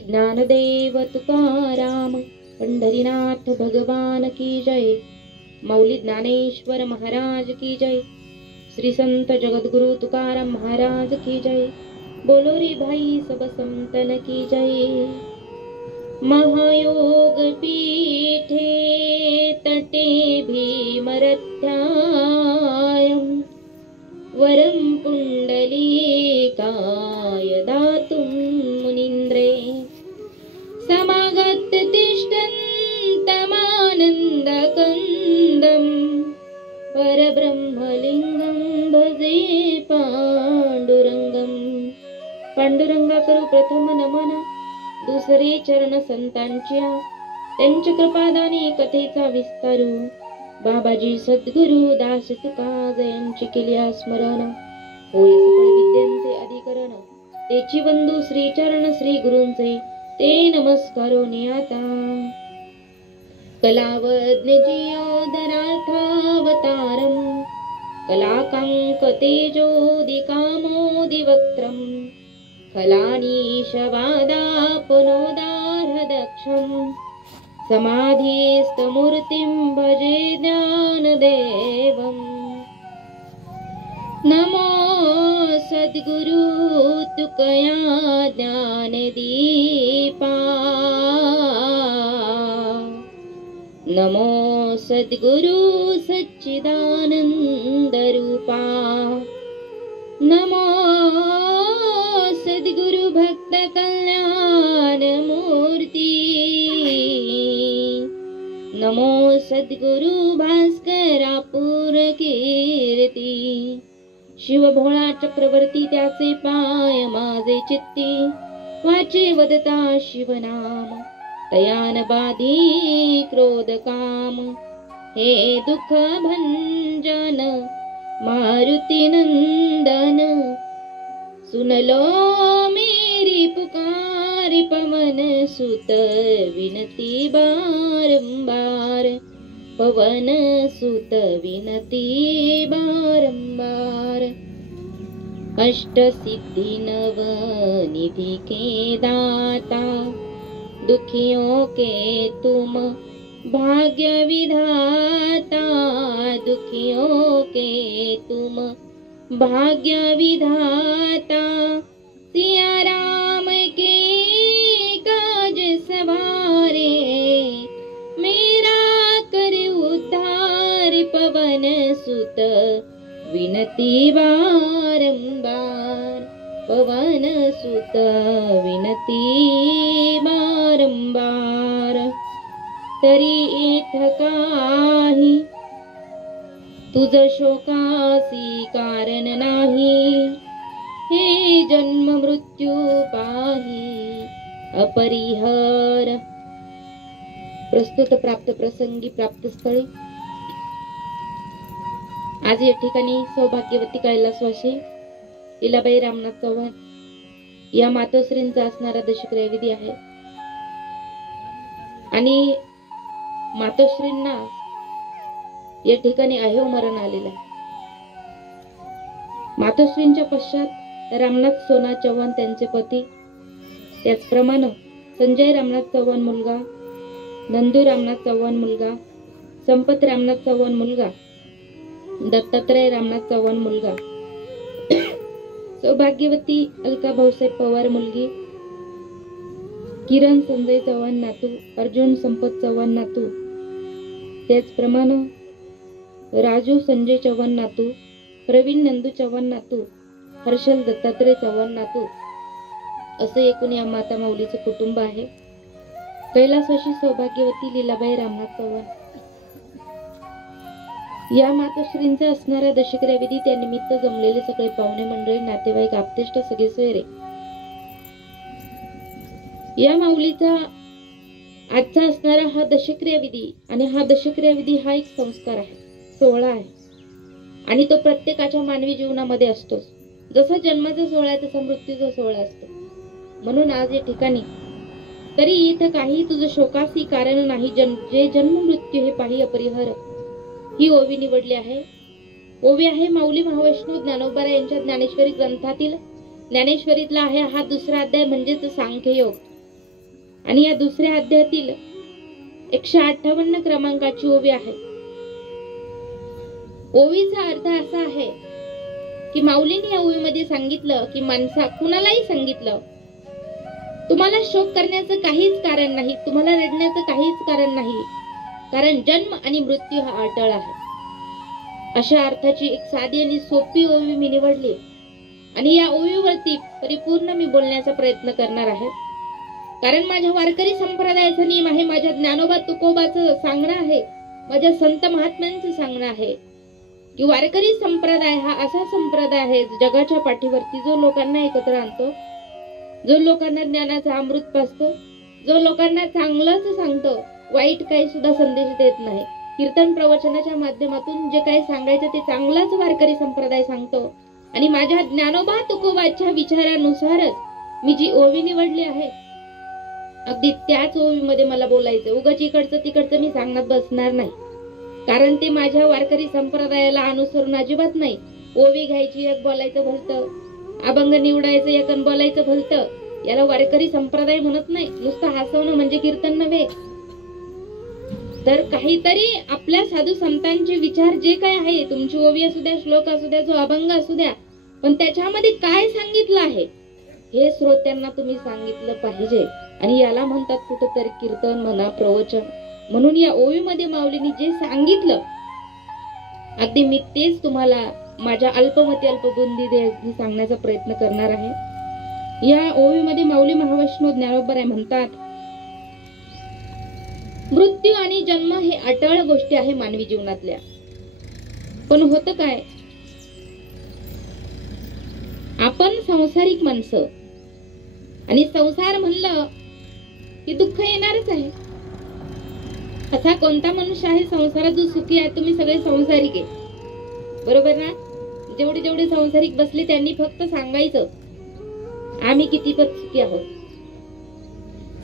ज्ञानदेव तुकाराम पंढरीनाथ भगवान की जय। मौली ज्ञानेश्वर महाराज की जय। श्री संत जगद्गुरु तुकाराम महाराज की जय। बोलो रे भाई सब संतन की जय। महायोग पीठे तटे भीमरथ्यायं वरं पुंडलीकाय दातुं मुनीन्द्रे समागत तिष्ठन्तमानन्दकन्दं परब्रह्मलिंगं भजे पांडुरंगं। पांडुरंगा करू प्रथम नमन, दुसरे चरण संतांच्या, त्यांच्या कृपादाने कथेचा विस्तारू। बाबाजी सद्गुरु दास तुकाज यांची केली स्मरण, होय सकळ विद्यांचे अधिकरण। तेची बंधू श्री चरण श्री गुरूंचे ते नमस्कारो नियाता। कलावज्ञ जियोदरार्थावतारम कलाकांक तेजोदिकामोदिवक्त्रम फलानीशवादापनोदारदक्षं समाधिस्तमूर्तिं भजे ज्ञानदेवम्। नमो सद्गुरु तुकया ज्ञानदीपा, नमो सद्गुरु सच्चिदानंद रूपा, नमो सद्गुरु भक्त कल्याण मूर्ती, नमो सद्गुरु भास्करा पूर कीर्ती। शिव भोळा चक्रवर्ती त्याचे पाय माझे चित्ती, वाचे वदता शिवनाम तयान बाधी क्रोध काम। हे दुःख भंजन मारुती नंदन, सुनलो मेरी पुकार पवन सुत विनती बारंबार, पवन सुत विनती बारंबार। अष्ट सिद्धि नव निधि के दाता, दुखियों के तुम भाग्य विधाता, दुखियों के तुम भाग्य विधाता। सिया राम के काज सवारे, मेरा कर उद्धार पवन सुत विनती बारंबार, पवन सुत विनती बारंबार। तरी काही तुझ शोकासी कारण नाही, हे जन्म मृत्यू पाही अपरिहर। प्रस्तुत प्राप्त प्रसंगी प्राप्त स्थळी आज या ठिकाणी सौभाग्यवती कैलासवासी लीलाबाई रामनाथ चव्हाण या मातोश्रींचा असणारा दशक्रिया विधी आहे। आणि मातोश्रींना या ठिकाणी अहेव मरण आलेलं आहे। मातोश्रींच्या पश्चात रामनाथ सोना चव्हाण त्यांचे पती, त्याचप्रमाणे संजय रामनाथ चव्हाण मुलगा, नंदू रामनाथ चव्हाण मुलगा, संपत रामनाथ चव्हाण मुलगा, दत्तात्रय रामनाथ चव्हाण मुलगा, सौभाग्यवती अलका भाऊसाहेब पवार मुलगी, किरण संजय चव्हाण नातू, अर्जुन संपत चव्हाण नातू, त्याचप्रमाणे राजू संजय चव्हाण नातू, प्रवीण नंदू चव्हाण नातू, हर्षल दत्तात्रय चव्हाण नातू, असे एकूण या माता माऊलीचे कुटुंब आहे। कैलासवासी सौभाग्यवती लीलाबाई रामनाथ चव्हाण या मातोश्रींचा असणारा दशक्रिया विधी, त्यानिमित्त जमलेले सगळे पाहुणे मंडळी, नातेवाईक, आप्तेष्ट, सगळे सोयरे। या माऊलीचा आजचा असणारा हा दशक्रिया विधी, आणि हा दशक्रिया विधी हा एक संस्कार आहे, सोहळा आहे, आणि तो प्रत्येकाच्या मानवी जीवनामध्ये असतोच। जसा जन्माचा सोहळा आहे तसा मृत्यूचा सोहळा असतो। म्हणून आज या ठिकाणी तरी इथं काही तुझं शोकासी कारण नाही, जे जन्म मृत्यू हे पाही अपरिहर, ही ओवी निवडली आहे। ओवी आहे माऊली महावैष्णव ज्ञानोबा यांच्या ज्ञानेश्वरी ग्रंथातील, ज्ञानेश्वरीतला आहे हा दुसरा अध्याय म्हणजेच सांख्ययोग। आणि या दुसऱ्या अध्यायातील 158 क्रमांकाची ओवी आहे. ओवीचा अर्थ असा आहे की माऊलीने या ओवीमध्ये सांगितलं की माणसा कुणालाही सांगितलं, तुम्हाला शोक करण्याचं काहीच कारण नाही, तुम्हाला रडण्याचं काहीच कारण नाही, कारण जन्म आणि मृत्यू हा अटळ आहे. अशा अर्थाची एक साधी आणि सोपी ओवी मी निवडली आणि या ओवीवरती परिपूर्ण मी बोलण्याचा प्रयत्न करणार आहे. कारण माझ्या वारकरी संप्रदायाचा नियम आहे, माझ्या ज्ञानोबा तुकोबाचं सांगणं आहे, माझ्या संत महात्म्यांचं सांगणं आहे की वारकरी संप्रदाय हा असा संप्रदाय आहे जगाच्या पाठीवरती जो लोकांना एकत्र आणतो, जो लोकांना ज्ञानाचं अमृत पाजतो, जो लोकांना चांगलंच सांगतो, वाईट काही सुद्धा संदेश देत नाही. कीर्तन प्रवचनाच्या माध्यमातून जे काही सांगायचं ते चांगलाच वारकरी संप्रदाय सांगतो. आणि माझ्या ज्ञानोबा तुकोबाच्या विचारानुसारच मी जी ओवी निवडली आहे, अगदी त्याच ओवीमध्ये मला बोलायचं. उगाच इकडचं तिकडचं मी सांगण्यात बसणार नाही, कारण ते माझ्या वारकरी संप्रदायाला अनुसरून अजिबात नाही. ओवी घ्यायची, एक बोलायचं भलतं, अभंग निवडायचं, एक बोलायचं भलतं, याला वारकरी संप्रदाय म्हणत नाही. नुसतं हसवणं म्हणजे कीर्तन नव्हे. तर काहीतरी आपल्या साधू संतांचे विचार जे काय आहे, तुमची ओवी असू द्या, श्लोक असू द्या, जो अभंग असू द्या, पण त्याच्यामध्ये काय सांगितलं आहे हे श्रोत्यांना तुम्ही सांगितलं पाहिजे. आणि याला म्हणतात कुठंतरी कीर्तन म्हणा, प्रवचन. म्हणून या ओवीमध्ये माऊलींनी जे सांगितलं अगदी मी तेच तुम्हाला माझ्या अल्पमती अल्पबुद्धी सांगण्याचा प्रयत्न करणार आहे. या ओवीमध्ये माऊली महावैष्णव ज्ञानोबा म्हणतात, मृत्यू आणि जन्म हे अटळ गोष्टी आहे मानवी जीवनातल्या. पण होतं काय, आपण संसारिक माणसं आणि संसार म्हणलं की दुःख येणारच आहे. असा कोणता मनुष्य आहे संसारात जो सुखी आहे? तुम्ही सगळे संसारिक आहे, बरोबर ना? जेवढे जेवढे संसारिक बसले त्यांनी फक्त सांगायचं आम्ही कितीपत सुखी आहोत.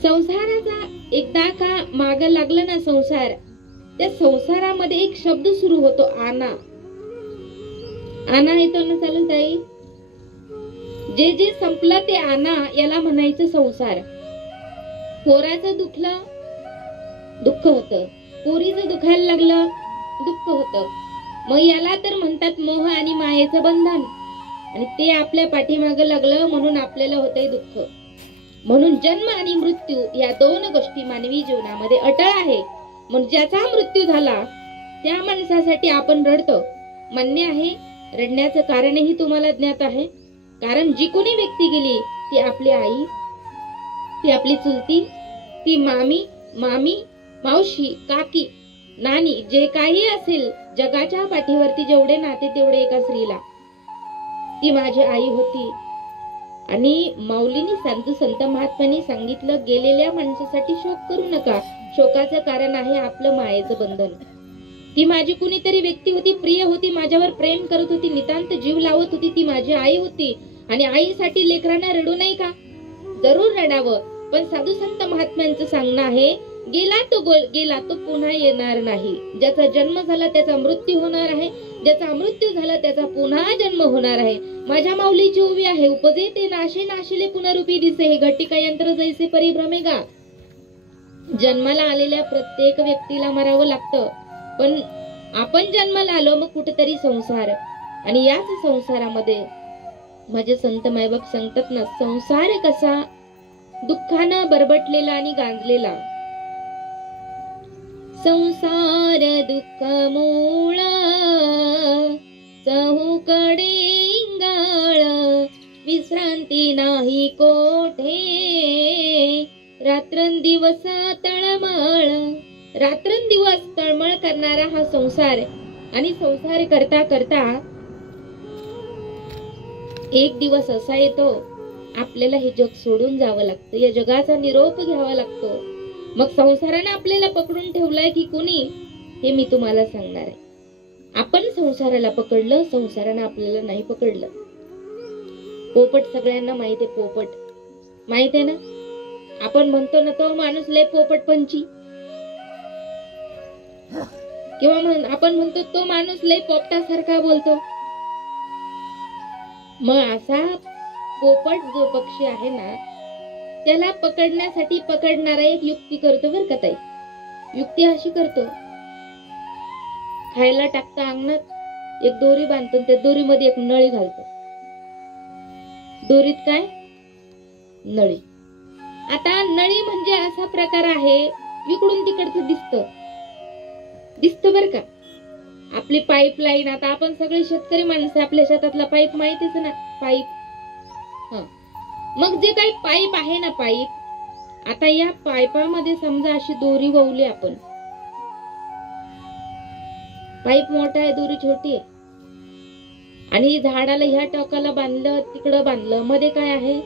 संसाराचा एकदा का माग लागलं ना संसार, त्या संसारामध्ये एक शब्द सुरू होतो, आना. आना येतो ना, चालेल ताई? जे जे संपलं ते आना, याला म्हणायचं संसार. पोराचं दुखलं दुःख होतं, पोरीचं दुखायला लागलं दुःख होतं, मग याला तर म्हणतात मोह आणि मायेचं बंधन. आणि ते आपल्या पाठीमागं लागलं म्हणून आपल्याला होतंय दुःख. म्हणून जन्म आणि मृत्यू या दोन गोष्टी मानवी जीवनामध्ये अटळ आहे. मग ज्याचा मृत्यू झाला त्या माणसासाठी आपण रडतो, मान्य आहे. रडण्याचं कारणही तुम्हाला ज्ञात आहे. कारण जी कोणी व्यक्ती गेली ती आपली आई, ती आपली चुलती, ती मामी, मावशी, काकी, नानी, जे काही असेल जगाच्या पाठीवरती जेवढे नाते तेवढे एका स्त्रीला, ती माझी आई होती. आणि माऊलींनी संत महात्म्यांनी सांगितलं, गेलेल्या माणसासाठी शोक करू नका. शोकाचं कारण आहे आपलं मायेचं बंधन. ती माझी कुणीतरी व्यक्ती होती, प्रिय होती, माझ्यावर प्रेम करत होती, नितांत जीव लावत होती, ती माझी आई होती. आणि आईसाठी लेकरांना रडू नाही का? जरूर रडावं. पण साधू संत महात्म्यांचं सांगणं आहे, गेला तो पुन्हा येणार नाही. ज्याचा जन्म झाला त्याचा मृत्यू होणार आहे, ज्याचा मृत्यू झाला त्याचा पुन्हा जन्म होणार आहे. माझ्या माऊलीची ओवी आहे, उपजे ते नाशे नाशिले पुनरुपी दिसे, हे घटिका यंत्र जैसे परिभ्रमेगा. जन्माला आलेल्या प्रत्येक व्यक्तीला मरावं लागतं, पण आपण जन्माला आलो मग कुठेतरी संसार. आणि याच संसारामध्ये माझे संत मायबाप सांगतात ना, संसार कसा दुःखानं बरबटलेला आणि गांजलेला. संसार दुःख मूळ चहूकडे इंगाळ, विश्रांती नाही कोठे, रात्रंदिवस तळमळ. रात्रंदिवस तळमळ करणारा हा संसार. आणि संसार करता करता एक दिवस असा येतो आपल्याला हे जग सोडून जावं लागतं, या जगाचा निरोप घ्यावा लागतो. मग संसाराने आपल्याला पकडून ठेवलंय की कोणी, हे मी तुम्हाला सांगणार आहे. आपण संसाराला पकडलं, संसाराने आपल्याला नाही पकडलं. पोपट सगळ्यांना माहित आहे, पोपट माहित आहे ना? आपण म्हणतो ना, तो माणूस लय पोपट पंची, किंवा आपण म्हणतो तो माणूस लय पोपटासारखा बोलतो. मग असा पोपट जो पक्षी आहे ना, त्याला पकडण्यासाठी पकडणारा एक युक्ती करतो बर का ताई. युक्ती अशी करतो, खायला टाकता अंगणात, एक दोरी बांधतो, त्या दोरीमध्ये एक नळी घालतो. दोरीत काय? नळी. आता नळी म्हणजे असा प्रकार आहे, इकडून तिकडचं दिसतं बर का. आपली पाईपलाईन, आता आपण सगळे शेतकरी माणसं, आपल्या शेतातला पाईप माहितीच ना, पाईप. मग जे काही पाईप आहे ना, पाईप, आता या पाईपामध्ये समजा अशी दोरी ववली आपण. पाईप मोठा आहे, दोरी छोटी आहे, आणि झाडाला ह्या टोकाला बांधलं, तिकडं बांधलं, मध्ये काय आहे?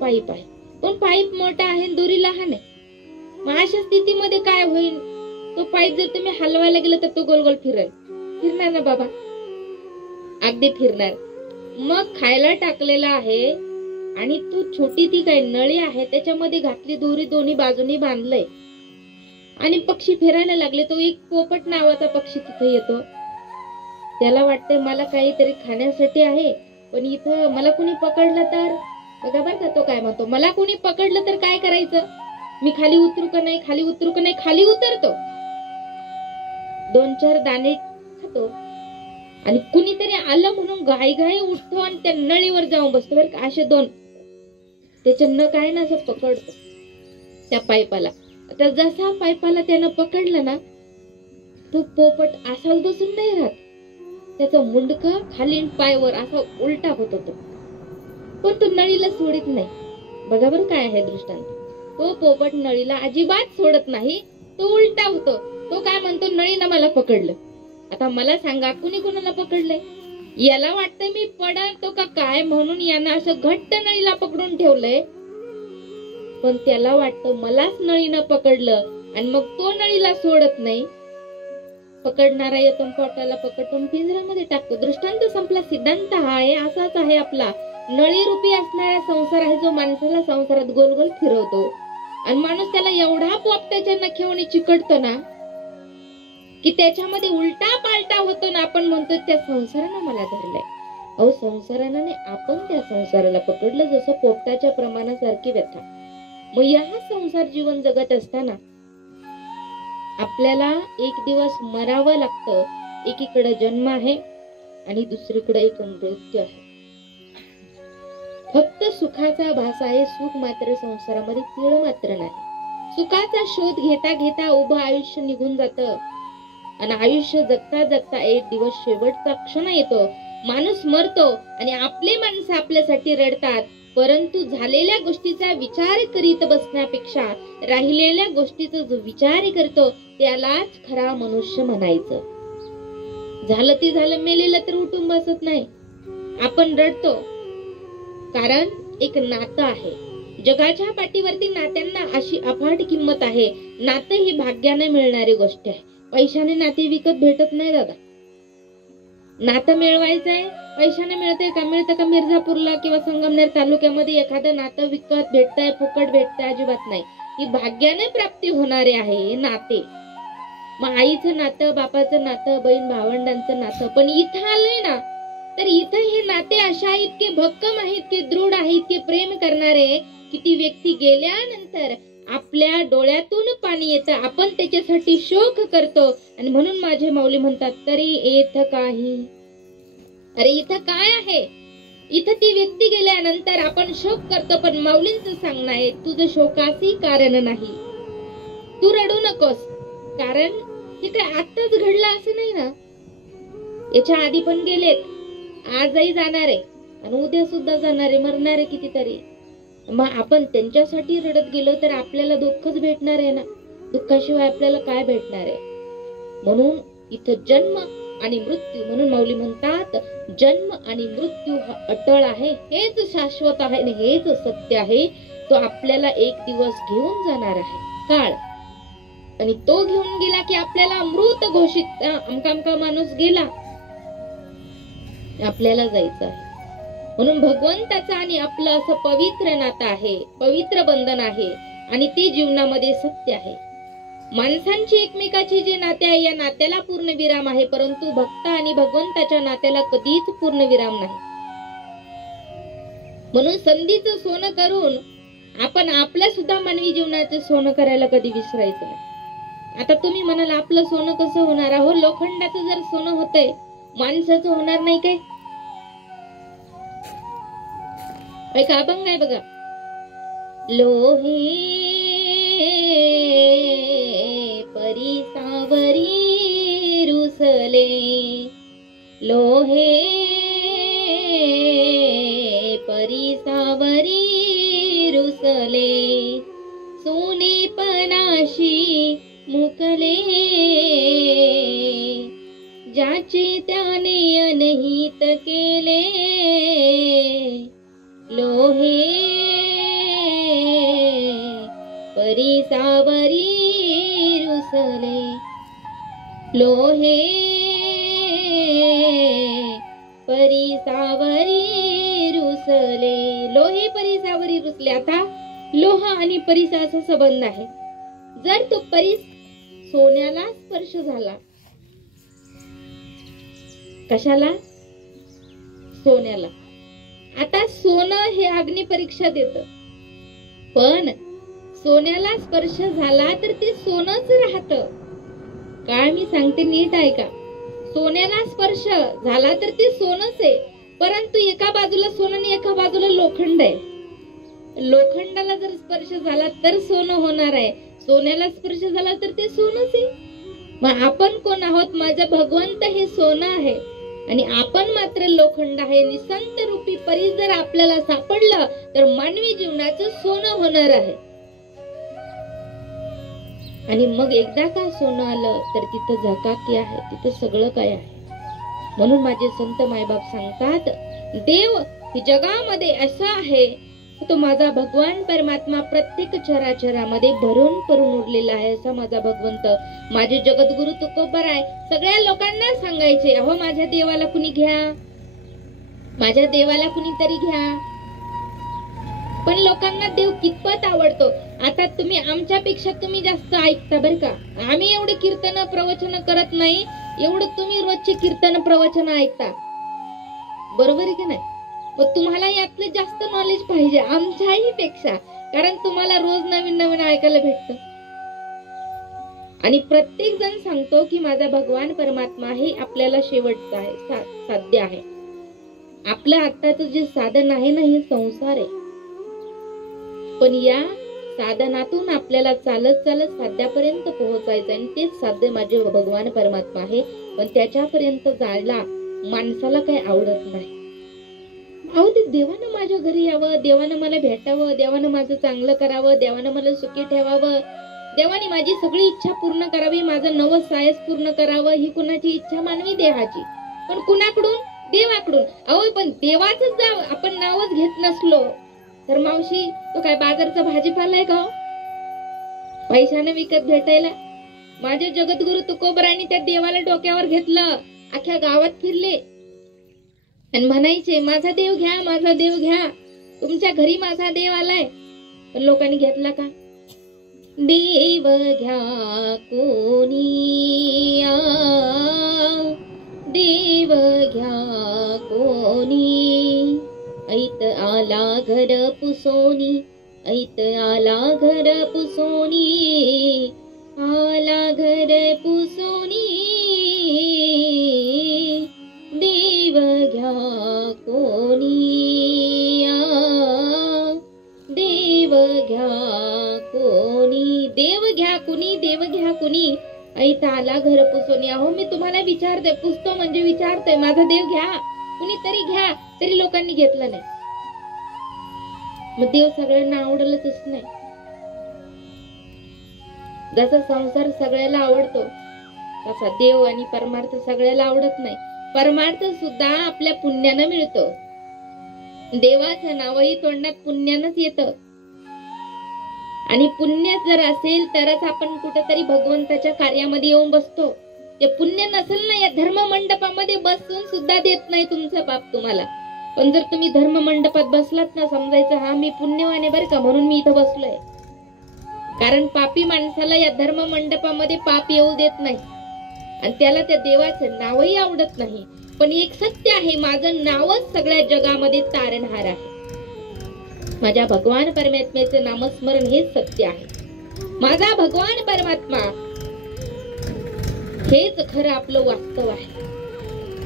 पाईप आहे. पण पाईप मोठा आहे, दोरी लहान आहे. मग अशा स्थितीमध्ये काय होईल? तो पाईप जर तुम्ही हलवायला गेलं तर तो गोल गोल फिरणार ना बाबा, अगदी फिरणार. मग खायला टाकलेला आहे आणि तू छोटी ती काय नळी आहे, त्याच्यामध्ये घातली दोरी, दोन्ही बाजूनी बांधलंय, आणि पक्षी फिरायला लागले. तो एक पोपट नावाचा पक्षी तिथे येतो. त्याला वाटतंय मला काहीतरी खाण्यासाठी आहे, पण इथं मला कुणी पकडलं तर, बघा बरं का तो काय म्हणतो, मला कुणी पकडलं तर काय करायचं? मी खाली उतरू का नाही, खाली उतरू का नाही? खाली उतरतो, 2-4 दाणे खातो, आणि कुणीतरी आलं म्हणून घाई उठतो आणि त्या नळीवर जाऊन बसतो बरं का. असे 2 त्याच्या नख आहे ना, असं पकडतो त्या पाईपाला. आता जसा पाईपाला त्यानं पकडलं ना, तो पोपट असाच बसून नाही राहत, त्याचा मुंडका खाली पायवर असा उलटा होत होतो, पण तो नळीला सोडित नाही. बघा बरं काय आहे दृष्टांत. तो पोपट नळीला अजिबात सोडत नाही, तो उलटा होतो. तो काय म्हणतो, नळीनं मला पकडलं. आता मला सांगा, कुणी कुणाला पकडलंय? याला वाटतं मी पडतो का काय, म्हणून यानं असं घट्ट नळीला पकडून ठेवलंय. पण त्याला वाटतं मलाच नळीनं पकडलं, आणि मग तो नळीला सोडत नाही. पकडणारा येतो, पोटाला पकडतो, पिंजऱ्यामध्ये टाकतो. दृष्टांत संपला. सिद्धांत हा आहे, असाच आहे आपला नळी रूपी असणारा संसार आहे, जो माणसाला संसारात गोल गोल फिरवतो. आणि माणूस त्याला एवढा पोपटाच्या नखेवणी चिकटतो ना, की त्याच्यामध्ये उलटा पालटा होतो ना. आपण म्हणतो त्या संसारानं मला धरलंय. अहो, संसारानं नाही, आपण त्या संसाराला पकडलं, जसं पोपटाच्या प्रमाणासारखी व्यथा. मग या संसार जीवन जगत असताना आपल्याला एक दिवस मरावं लागतं. एकीकडे जन्म आहे आणि दुसरीकडे एक मृत्यू आहे. फक्त सुखाचा भास आहे, सुख मात्र संसारामध्ये तीळ मात्र नाही. सुखाचा शोध घेता घेता उभं आयुष्य निघून जातं, आणि आयुष्य जगता जगता एक दिवस शेवटचा क्षण येतो. माणूस मरतो आणि आपले माणसं आपल्यासाठी रडतात. परंतु झालेल्या गोष्टीचा विचार करीत बसण्यापेक्षा राहिलेल्या गोष्टीचा जो विचार करतो त्यालाच खरा मनुष्य म्हणायचं. झालं ते झालं, मेलेलं तर उठून बसत नाही. आपण रडतो कारण एक नातं आहे. जगाच्या पाठीवरती नात्यांना अशी अफाट किंमत आहे. नातं ही भाग्याने मिळणारी गोष्ट आहे. पैशाने नाते विकत भेटत नाही दादा. नातं मिळवायचंय, पैशाने मिळतंय का? मिळतं का? मिर्झापूरला किंवा संगमनेर तालुक्यामध्ये एखादं नातं विकत भेटतंय, फुकट भेटतंय? अजिबात नाही. ही भाग्याने प्राप्ती होणारे आहे नाते. मग आईचं नातं, बापाचं नातं, बहीण भावंडांचं नातं. पण इथं आलंय ना, तर इथं हे नाते अशा इतके भक्कम आहेत, इतके दृढ आहेत, इतके प्रेम करणारे, की ती व्यक्ती गेल्यानंतर आपल्या डोळ्यातून पाणी येतं. आपण त्याच्यासाठी शोक करतो. आणि म्हणून माझे माऊली म्हणतात, तरी येत काही. अरे इथं काय आहे? इथं ती व्यक्ती गेल्यानंतर आपण शोक करतो. पण माऊलींचं सांगणं आहे, तुझं शोकासी कारण नाही. तू रडू नकोस, कारण हे काय आत्ताच घडलं असं नाही ना. याच्या आधी पण गेलेत, आजही जाणार आहे, आणि उद्या सुद्धा जाणार आहे, मरणार आहे कितीतरी. मग आपण त्यांच्यासाठी रडत गेलो तर आपल्याला दुःखच भेटणार आहे ना. दुःखाशिवाय आपल्याला काय भेटणार आहे? म्हणून इथं जन्म आणि मृत्यू, म्हणून माऊली म्हणतात, जन्म आणि मृत्यू हा अटळ आहे, हेच शाश्वत आहे आणि हेच सत्य आहे. तो आपल्याला एक दिवस घेऊन जाणार आहे काळ, आणि तो घेऊन गेला की आपल्याला अमृत घोषित, अमका माणूस गेला, आपल्याला जायचं आहे. म्हणून भगवंताचं आणि आपलं असं पवित्र नातं आहे, पवित्र बंधन आहे, आणि ते जीवनामध्ये सत्य आहे. माणसांची एकमेकाची जे नाते आहे, या नात्याला पूर्ण विराम आहे, परंतु भक्त आणि भगवंताच्या नात्याला कधीच पूर्ण विराम नाही. म्हणून संधीचं सोनं करून आपण आपल्या सुद्धा मानवी जीवनाचं सोनं करायला कधी विसरायचं नाही. आता तुम्ही म्हणाल आपलं सोनं कसं होणार? अहो, लोखंडाचं जर सोनं होतंय, माणसाचं होणार नाही काय? एक अभंग आहे बघा, लोहे परिसावरी रुसले, लोहे परिसावरी रुसले, सोनेपणाशी मुकले, ज्याचे त्याने अनहित केले, लोहे परिसावरी रुसले, लोहे परिसावरी रुसले, लोहे परिसावरी रुसले. आता लोह आणि परिस असा संबंध आहे. जर तो परिस सोन्याला स्पर्श झाला, कशाला? सोन्याला. आता सोनं हे अग्नी परीक्षा देतं, पण सोन्याला स्पर्श झाला तर ते सोनंच राहतं. काय मी सांगते नीट ऐका. सोन्याला स्पर्श झाला तर ते सोनंच आहे, परंतु एका बाजूला सोनं आणि एका बाजूला लोखंड आहे. लोखंडाला जर स्पर्श झाला तर सोनं होणार आहे, सोन्याला स्पर्श झाला तर ते सोनंच आहे. मग आपण कोण आहोत? माझा भगवंत हे सोनं आहे आणि आपण मात्र लोखंड आहे. निसंत रूपी परी जर आपल्याला सापडलं तर मानवी जीवनाचं सोनं होणार आहे. आणि मग एकदा का सोनं आलं तर तिथं झकाकी आहे, तिथं सगळं काय आहे. म्हणून माझे संत मायबाप सांगतात, देव ही जगामध्ये असा आहे की तो माझा भगवान परमात्मा प्रत्येक चराचरामध्ये भरून परून उरलेला आहे. असा माझा भगवंत. माझे जगद्गुरु तुकोबराय सगळ्या लोकांना सांगायचे, अहो माझ्या देवाला कुणी घ्या, माझ्या देवाला कुणीतरी घ्या. पण लोकांना देव कितपत आवडतो. आता तुम्ही आमच्यापेक्षा तुम्ही जास्त ऐकता बरं का. आम्ही एवढे कीर्तन प्रवचन करत नाही, एवढं तुम्ही रोजचे कीर्तन प्रवचन ऐकता, बरोबर आहे की नाही? मग तुम्हाला यातलं जास्त नॉलेज पाहिजे आमच्याही पेक्षा, कारण तुम्हाला रोज नवीन नवीन ऐकायला भेटतं. आणि प्रत्येक जण सांगतो की माझा भगवान परमात्मा हे आपल्याला शेवटचं आहे, साध्य आहे. आपलं आत्ताचं जे साधन आहे ना, हे संसार आहे. पण या साधनातून आपल्याला चालत चालत साध्यापर्यंत पोहोचायचं आणि तेच साध्य माझे भगवान परमात्मा आहे. पण त्याच्यापर्यंत जायला माणसाला काही आवडत नाही. अहो, ते देवानं माझ्या घरी यावं, देवानं मला भेटावं, देवानं माझं चांगलं करावं, देवानं मला सुखी ठेवावं, देवाने माझी सगळी इच्छा पूर्ण करावी, माझं नवस सायस पूर्ण करावं, ही कुणाची इच्छा? मानवी देहाची. पण कुणाकडून? देवाकडून. अहो, पण देवाचं जर आपण नावच घेत नसलो तर मावशी, तो काय बाजारचा भाजीपाला आहे का? पैशाने विकत भेटायला? माझे जगद्गुरु तुकोबरायांनी त्या देवाला डोक्यावर घेतलं, अख्ख्या गावात फिरले आणि म्हणायचे, माझा देव घ्या, माझा देव घ्या, तुमच्या घरी माझा देव आलाय. पण लोकांनी घेतला का? देव घ्या कोणी, देव घ्या कोणी, ऐत आला घर पुसोनी, ऐत आला घर पुसोनी, आला घर पुसोनी, देव घ्या कोणी, देव घ्या कोणी, देव घ्या कुणी, देव घ्या कुणी, ऐत आला घर पुसोनी. अहो, मी तुम्हाला विचारते, पुसतो म्हणजे विचारतोय, माझा देव घ्या कुणीतरी घ्या, तरी लोकांनी घेतलं नाही. मग देव सगळ्यांना आवडलच नाही. जसा संसार सगळ्याला आवडतो तसा देव आणि परमार्थ सगळ्याला आवडत नाही. परमार्थ सुद्धा आपल्या पुण्यानं मिळतो. देवाचं नावही तोंडात पुण्यानंच येतं. आणि पुण्य जर असेल तरच आपण कुठेतरी भगवंताच्या कार्यामध्ये येऊन बसतो. ते पुण्य नसेल ना, या धर्म मंडपामध्ये बसून सुद्धा देत नाही तुमचा बाप तुम्हाला. पण जर तुम्ही धर्म मंडपात बसलात ना, समजायचं हा मी पुण्यवान आहे बरं का, म्हणून मी इथं बसलोय. कारण पापी माणसाला या धर्म मंडपामध्ये पाप येऊ देत नाही आणि त्याला त्या देवाचं नावही आवडत नाही. पण एक सत्य आहे, माझं नावच सगळ्या जगामध्ये तारणहार आहे. माझ्या भगवान परमात्म्याचे नामस्मरण हेच सत्य आहे. माझा भगवान परमात्मा हेच खरं आपलं वास्तव आहे.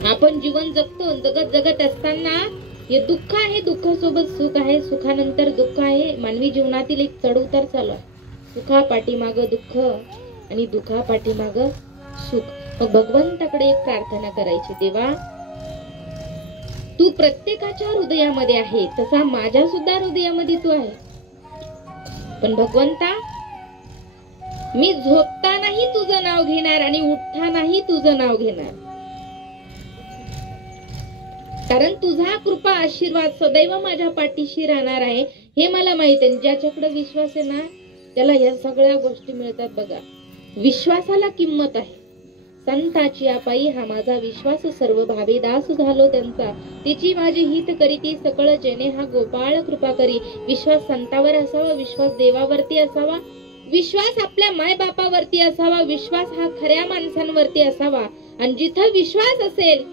आपण जीवन जगतो, जगत असताना हे दुःख आहे, दुःखासोबत सुख आहे, सुखानंतर दुःख आहे. मानवी जीवनातील एक चढउतार चालू आहे. सुखा पाठीमाग दुःख आणि दुःखा पाठीमाग सुख. मग भगवंताकडे एक प्रार्थना करायची, देवा तू प्रत्येकाच्या हृदयामध्ये आहे, तसा माझ्या सुद्धा हृदयामध्ये तू आहे. पण भगवंता मी झोपतानाही तुझं नाव घेणार आणि उठतानाही तुझं नाव घेणार, कारण तुझा कृपा आशीर्वाद सदैव माझ्या पाठीशी राहणार आहे हे मला माहित आहे. ज्याच्याकडे विश्वास आहे ना त्याला या सगळ्या गोष्टी मिळतात. बघा, विश्वासाला किंमत आहे. संताची पायी हा माझा विश्वास, सर्व भावे दास झालो त्यांचा, तिची माझी हित करीती सकळ जेणे हा गोपाळ कृपा करी. विश्वास संतावर असावा, विश्वास देवावरती असावा, विश्वास आपल्या माय बापावरती असावा, विश्वास हा खऱ्या माणसांवरती असावा. आणि जिथं विश्वास असेल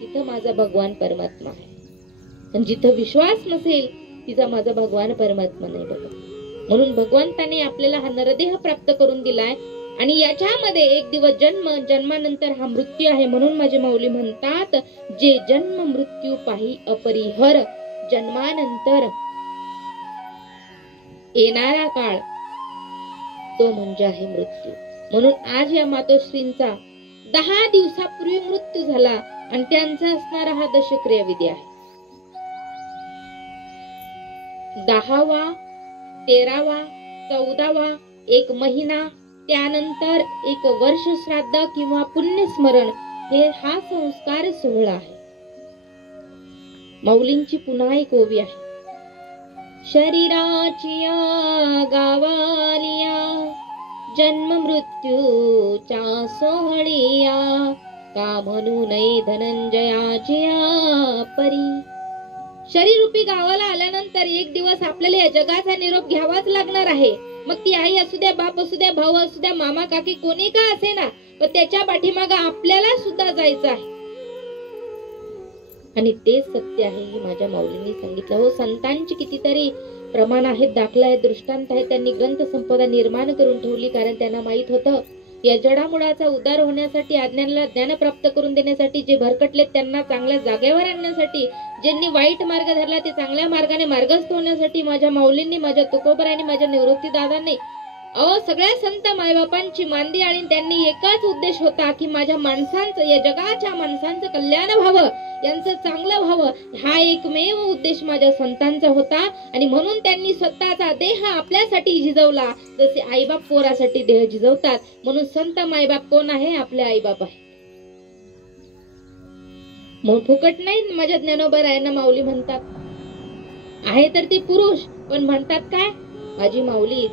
तिथं माझा भगवान परमात्मा आहे, आणि जिथं विश्वास नसेल तिथं माझा भगवान परमात्मा नाही. बघा, म्हणून भगवंताने आपल्याला हा नरदेह प्राप्त करून दिलाय आणि याच्यामध्ये एक दिवस जन्म, जन्मानंतर हा मृत्यू आहे. म्हणून माझे माऊली म्हणतात, जे जन्म मृत्यू पाही अपरिहर, जन्मानंतर येणारा काळ तो म्हणजे आहे मृत्यू. म्हणून आज या मातोश्रींचा 10 दिवसापूर्वी मृत्यू झाला आणि त्यांचा असणारा हा दशक्रिया विधी आहे. 10वा, 13वा, 14वा, 1 महिना, त्यानंतर 1 वर्ष श्राद्ध किंवा पुण्यस्मरण हे हा संस्कार सोहळा आहे. माऊलींची पुन्हा एक ओवी आहे. शरीराचिया गावालिया जन्म मृत्यूच्या सोहळिया, का म्हणू नये धनंजयाचिया परी. शरीर रूपी गावाला आल्यानंतर एक दिवस आपल्याला या जगाचा निरोप घ्यावाच लागणार आहे. मग ती आई असू द्या, बाप असू द्या, भाऊ असू द्या, मामा काकी कोणी का असे ना, पण त्याच्या पाठीमागे आपल्याला सुद्धा जायचं आहे. आणि ते सत्य आहे हे माझ्या माऊलींनी सांगितलं. हो, संतांची कितीतरी प्रमाण आहेत, दाखला आहेत, दृष्टांत आहेत. त्यांनी ग्रंथ संपदा निर्माण करून ठेवली, कारण त्यांना माहित होतं या जडामुळाचा उद्धार होण्यासाठी, अज्ञानाला ज्ञान प्राप्त करून देण्यासाठी, जे भरकटले त्यांना चांगल्या जागेवर आणण्यासाठी, ज्यांनी वाईट मार्ग धरला ते चांगल्या मार्गाने मार्गस्थ होण्यासाठी माझ्या माऊलींनी, माझ्या तुकोबरांनी, माझ्या निवृत्ती दादांनी, सगळ्या संत मायबापांची मांदी आणि त्यांनी एकच उद्देश होता की माझ्या माणसांचं, या जगाच्या माणसांचं कल्याण व्हावं, यांचं चांगलं व्हावं. हा एकमेव उद्देश माझ्या संतांचा होता. आणि म्हणून त्यांनी स्वतःचा देह आपल्यासाठी झिजवला, जसे आईबाप पोरासाठी देह झिजवतात. म्हणून संत मायबाप कोण आहे? आपले आईबाप आहे. मग फुकट नाही. माझ्या ज्ञानोबरायांना माऊली म्हणतात आहे तर ते पुरुष, पण म्हणतात काय? माझी माऊली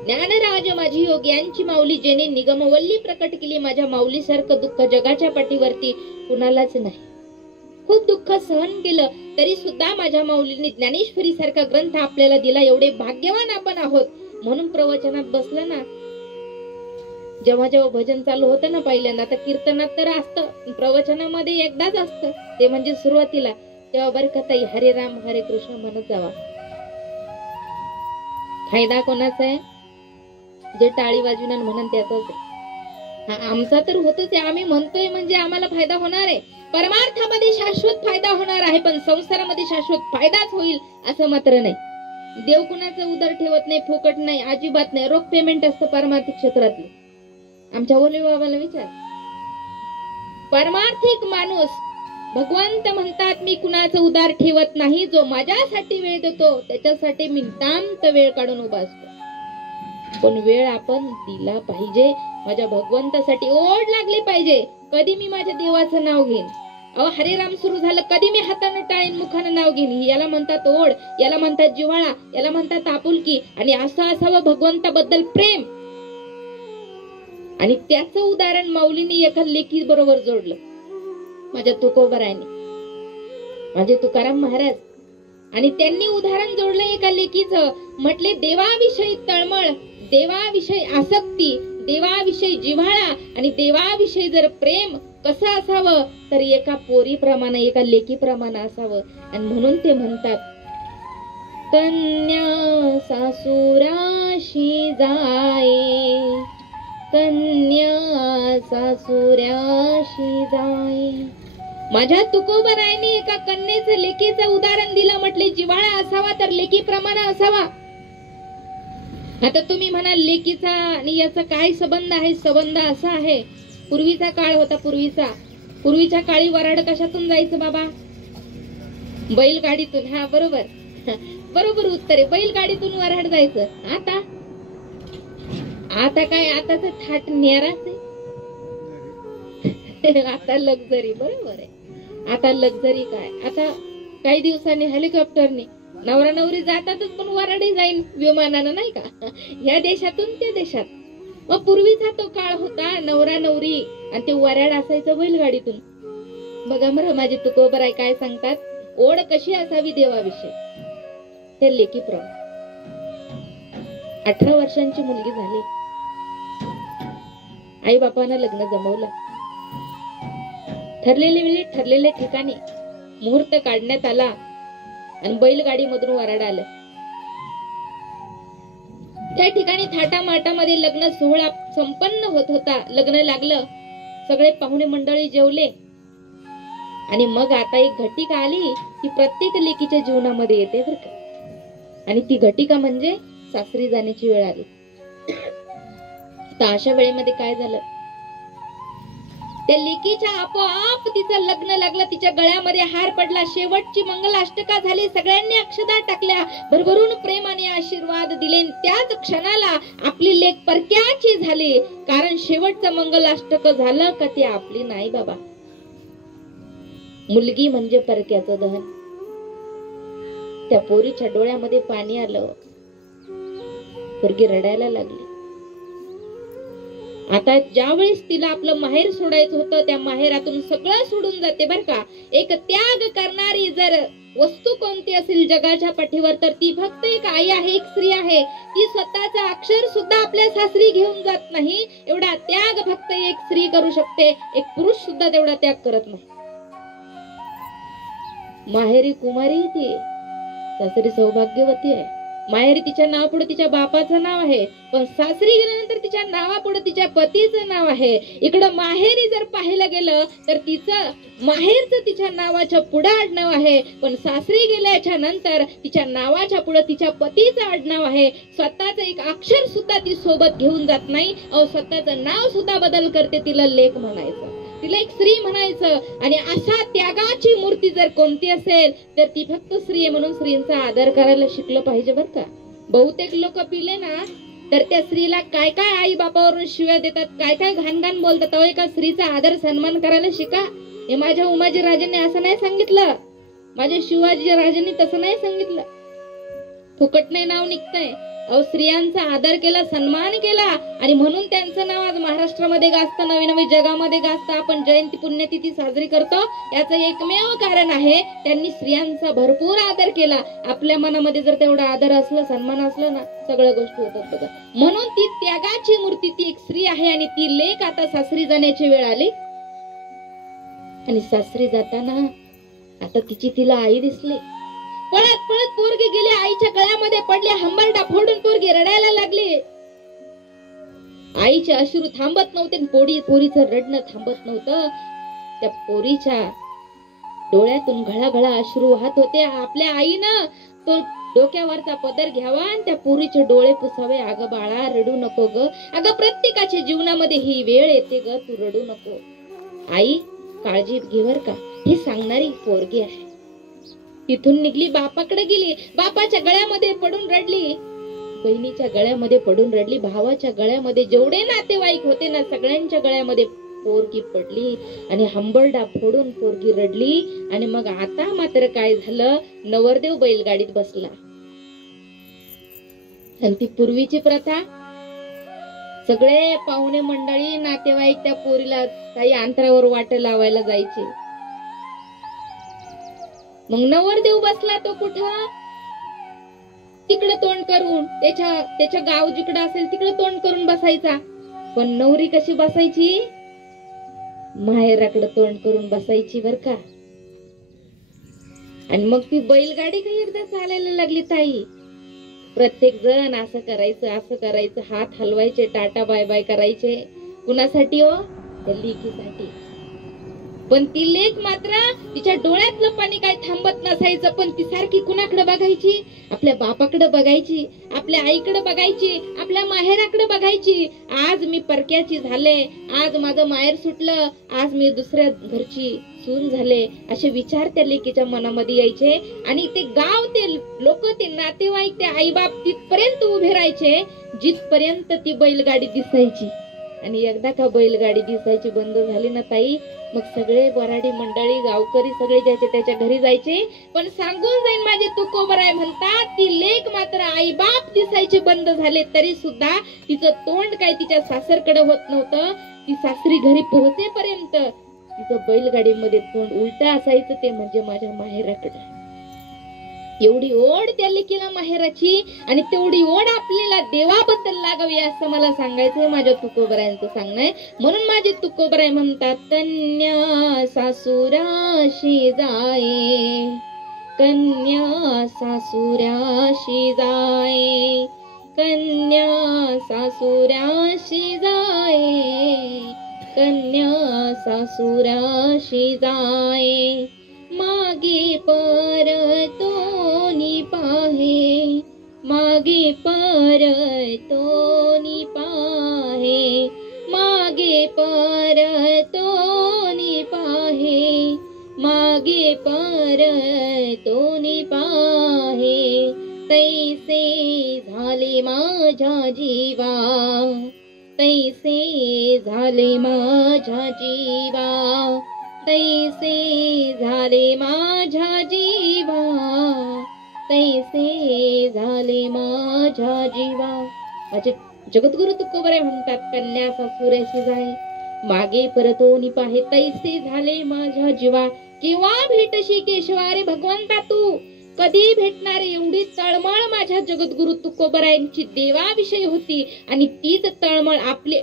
ज्ञानराज माझी योग्यांची माऊली, जेने निगमवल्ली प्रकट केली. माझ्या माऊली सारखं दुःख जगाच्या पाठीवरती कुणालाच नाही. खूप दुःख सहन केलं तरी सुद्धा माझ्या माऊलींनी ज्ञानेश्वरी सारखा ग्रंथ आपल्याला दिला. एवढे भाग्यवान आपण आहोत. म्हणून प्रवचनात बसलं ना, जेव्हा जेव्हा भजन चालू होतं ना, पहिल्यांदा तर कीर्तनात तर असतं, प्रवचनामध्ये एकदाच असतं, ते म्हणजे सुरुवातीला. तेव्हा बरं का ताई, हरे राम हरे कृष्ण म्हणत जावा. फायदा कोणाचा आहे? जे टाळी वाजविणार म्हणून त्याचाच आहे. आमचा तर होतच आहे. आम्ही म्हणतोय म्हणजे आम्हाला फायदा होणार आहे. परमार्थामध्ये शाश्वत फायदा होणार आहे, पण संसारामध्ये शाश्वत फायदाच होईल असं मात्र नाही. देव कुणाचं उदर ठेवत नाही, फुकट नाही, अजिबात नाही. रोख पेमेंट असतं परमार्थिक क्षेत्रातलं. आमच्या ओले बाबाला विचार. परमार्थिक माणूस भगवंत म्हणतात, मी कुणाचं उदार ठेवत नाही. जो माझ्यासाठी वेळ देतो त्याच्यासाठी मी नितांत वेळ काढून उभा असतो. पण वेळ आपण दिला पाहिजे. माझ्या भगवंतासाठी ओढ लागली पाहिजे. कधी मी माझ्या देवाचं नाव घेईन. हरे राम सुरू झालं, कधी मी हाताने टाळीन, मुखाने नाव घेईन. याला म्हणतात ओढ, याला म्हणतात जिव्हाळा, याला म्हणतात आपुलकी. आणि असं असावं भगवंताबद्दल प्रेम. आणि त्याचं उदाहरण माऊलींनी एका लेखी बरोबर जोडलं. माझ्या तुकोबरायांनी, माझे तुकाराम महाराज, आणि त्यांनी उदाहरण जोडलं एका लेखीचं. म्हटले, देवाविषयी तळमळ, देवाविषयी आसक्ती, देवाविषयी जिव्हाळा आणि देवाविषयी जर प्रेम कसं असावं, तर एका पोरीप्रमाणे, एका लेकीप्रमाणे असावं. आणि म्हणून ते म्हणतात, कन्या सासुराशी जाये, कन्या सासुराशी जाये. माझ्या तुकोबरायने एका कन्येचं लेकीचं उदाहरण दिलं. म्हटले जिव्हाळा असावा तर लेकीप्रमाणे असावा. आता तुम्ही म्हणाल लेकीचा आणि याचा काय संबंध आहे? संबंध असा आहे, पूर्वीचा काळ होता. पूर्वीच्या काळी वराड कशातून जायचं बाबा? बैलगाडीतून. हा बरोबर बरोबर उत्तर आहे. बैलगाडीतून वराड जायचं. आता काय? आताच थाट नेराच आहे. आता लक्झरी. बरोबर आहे. आता लक्झरी काय? आता काही दिवसांनी हेलिकॉप्टरने नवरा नवरी जातातच, पण वराडही जाईल विमानानं, नाही का? या देशातून त्या देशात. मग पूर्वीचा तो काळ होता, नवरा नवरी आणि ते वराड असायचं बैलगाडीतून. बघा बरं माझे तुकोबराय काय सांगतात, ओढ कशी असावी देवाविषयी. ते लेकी प्रमाण 18 वर्षांची मुलगी झाली. आई बापानं लग्न जमवलं. ठरलेल्या वेळी ठरलेल्या ठिकाणी मुहूर्त काढण्यात आला आणि बैलगाडी मधून वराड आलं. त्या ठिकाणी थाटामाटामध्ये लग्न सोहळा संपन्न होत होता. लग्न लागलं, सगळे पाहुणे मंडळी जेवले आणि मग आता एक घटिका आली. ती प्रत्येक लेकीच्या जीवनामध्ये येते बरं का. आणि ती घटिका म्हणजे सासरी जाण्याची वेळ आली. तर अशा वेळेमध्ये काय झालं, त्या लेकीच्या आपोआप तिचं लग्न लागलं. तिच्या गळ्यामध्ये हार पडला. शेवटची मंगलाष्टका झाली. सगळ्यांनी अक्षदा टाकल्या. भरभरून प्रेमाने आशीर्वाद दिले. त्याच क्षणाला आपली लेक परक्याची झाली. कारण शेवटचं मंगलाष्टक झालं का ती आपली नाही बाबा. मुलगी म्हणजे परक्याचं दहन. त्या पोरीच्या डोळ्यामध्ये पाणी आलं. पोरगी रडायला लागली. आता ज्यावेळेस तिला आपलं माहेर सोडायचं होतं, त्या माहेरातून सगळं सोडून जाते बर का. एक त्याग करणारी जर वस्तू कोणती असेल जगाच्या पाठीवर, तर ती फक्त एक आई आहे, एक स्त्री आहे. ती स्वतःचा अक्षर सुद्धा आपल्या सासरी घेऊन जात नाही. एवढा त्याग फक्त एक स्त्री करू शकते. एक पुरुष सुद्धा तेवढा त्याग करत नाही. माहेरी कुमारी ती, सासरी सौभाग्यवती आहे. माहेरी तिच्या नावापुढे तिच्या बापाचं नाव आहे, पण सासरी गेल्यानंतर तिच्या नावापुढे तिच्या पतीचं नाव आहे. इकडं माहेरी जर पाहायला गेलं तर तिचं माहेरचं तिच्या नावाच्या पुढे आडनाव आहे, पण सासरी गेल्याच्या नंतर तिच्या नावाच्या पुढे तिच्या पतीचं आडनाव आहे. स्वतःचं एक अक्षर सुद्धा ती सोबत घेऊन जात नाही. स्वतःचं नाव सुद्धा बदल करते. तिला लेक म्हणायचं, तिला एक स्त्री म्हणायचं. आणि अशा त्यागाची मूर्ती जर कोणती असेल तर ती फक्त स्त्री आहे. म्हणून स्त्रीचा आदर करायला शिकलं पाहिजे बरं का. बहुतेक लोक पिले ना तर त्या स्त्रीला काय काय आई बापावरून शिव्या देतात, काय काय घाणघाण बोलतात. एका स्त्रीचा आदर सन्मान करायला शिका. हे माझ्या उमाजी राजांनी असं नाही सांगितलं, माझ्या शिवाजी राजांनी तसं नाही सांगितलं. फुकट नाही नाव निघतंय. स्त्रियांचा आदर केला, सन्मान केला आणि म्हणून त्यांचं नाव आज महाराष्ट्रामध्ये गाजतं, नवी नवी जगामध्ये गाजतं. आपण जयंती पुण्यतिथी साजरी करतो, याचं एकमेव कारण आहे त्यांनी स्त्रियांचा भरपूर आदर केला. आपल्या मनामध्ये जर तेवढा आदर असला, सन्मान असला ना, सगळ्या गोष्टी होतात बघा. म्हणून ती त्यागाची मूर्ती ती एक स्त्री आहे. आणि ती लेक आता सासरी जाण्याची वेळ आली. आणि सासरी जाताना आता तिला आई दिसली. पळत पळत पोरगी गेली, आईच्या गळ्यामध्ये पडली. हंबरडा फोडून पोरगी रडायला लागली. आईचे अश्रू थांबत नव्हते, पोरीचं रडणं थांबत नव्हतं. त्या पोरीच्या डोळ्यातून घळाघळा अश्रू वाहत होते. आपल्या आईनं तो डोक्यावरचा पदर घ्यावा आणि त्या पोरीचे डोळे पुसावे. अगं बाळा रडू नको ग, अगं प्रत्येकाच्या जीवनामध्ये ही वेळ येते ग, तू रडू नको. आई काळजी घे बर का, हे सांगणारी पोरगी आहे. तिथून निघली, बापाकडे गेली. बापाच्या गळ्यामध्ये पडून रडली, बहिणीच्या गळ्यामध्ये पडून रडली, भावाच्या गळ्यामध्ये जेवढे नातेवाईक होते ना सगळ्यांच्या गळ्यामध्ये पोरगी पडली. आणि हंबरडा फोडून पोरगी रडली. आणि मग आता मात्र काय झालं, नवरदेव बैलगाडीत बसला. आणि ती पूर्वीची प्रथा, सगळे पाहुणे मंडळी नातेवाईक त्या पोरीला काही अंतरावर वाट लावायला जायचे. मग नवरदेव बसला तो कुठं, तिकडे तोंड करून, त्याच्या गाव जिकडे असेल तिकडे तोंड करून बसायचा. पण नवरी कशी बसायची, माहेराकडे तोंड करून बसायची बर का. आणि मग ती बैलगाडी काही एकदा चालायला लागली ताई. प्रत्येक जण असं करायचं, हात हलवायचे, टाटा बाय बाय करायचे. कुणासाठी हो? त्या लेकीसाठी. पण ती लेक मात्र तिच्या डोळ्यातलं पाणी काय थांबत नसायचं. पण ती सारखी कुणाकडे बघायची? आपल्या बापाकडे बघायची, आपल्या आईकडे बघायची, आपल्या माहेराकडे बघायची. आज मी परक्याची झाले, आज माझं माहेर सुटलं, आज मी दुसऱ्या घरची सून झाले, असे विचार त्या लेकीच्या मनामध्ये यायचे. आणि ते गाव, ते लोक, ते नातेवाईक, ते आईबाप तिथपर्यंत उभे राहायचे जिथपर्यंत ती बैलगाडी दिसायची. आणि एकदा का बैलगाडी दिसायची बंद झाली ना ताई, मग सगळे वराडी मंडळी, गावकरी सगळे ज्याच्या त्याच्या घरी जायचे. पण सांगून जाईन माझे तुकोबराय म्हणतात, ती लेक मात्र आई बाप दिसायचे बंद झाले तरी सुद्धा तिचं तोंड काय तिच्या सासरकडे होत नव्हतं. ती सासरी घरी पोहोचेपर्यंत तिचं बैलगाडीमध्ये तोंड उलट असायचं, ते म्हणजे माझ्या माहेराकडे. एवढी ओढ त्या लेकीला माहेराची, आणि तेवढी ओढ आपल्याला देवाबद्दल लागावी असं मला सांगायचंय. माझ्या तुकोबरायांचं सांगणं आहे. म्हणून माझे तुकोबराय म्हणतात, कन्या सासुराशी जाये, कन्या सासुराशी जाये, कन्या सासुराशी जाये, कन्या सासुराशी जाये. मागे परतोनी पाहे, मागे परतोनी पाहे, मागे परतोनी पाहे, मागे परतोनी पाहे. तैसे झाले माझ्या जीवा, तैसे झाले माझ्या जीवा, तैसे झाले माझ्या जीवा, तैसे झाले माझ्या जीवा. माझे जगद्गुरु तुकोबराय म्हणतात, कन्या सासुराशी जाय, मागे परतोनी पाहे, तैसे झाले माझ्या जीवा. केव्हा भेटशी केशवा रे भगवंता तू, कधी भेटणार? एवढी तळमळ माझ्या जगद्गुरु तुकोबरायांची देवाविषयी होती. आणि तीच तळमळ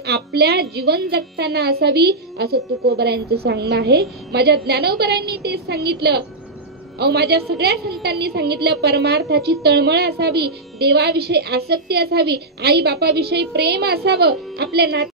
आपल्या जीवन जगताना असावी असं तुकोबरायांचं सांगणं आहे. माझ्या ज्ञानोबरायांनी ते सांगितलं. माझ्या सगळ्या संतांनी सांगितलं, परमार्थाची तळमळ असावी, देवाविषयी आसक्ती असावी, आई बापाविषयी प्रेम असावं, आपल्या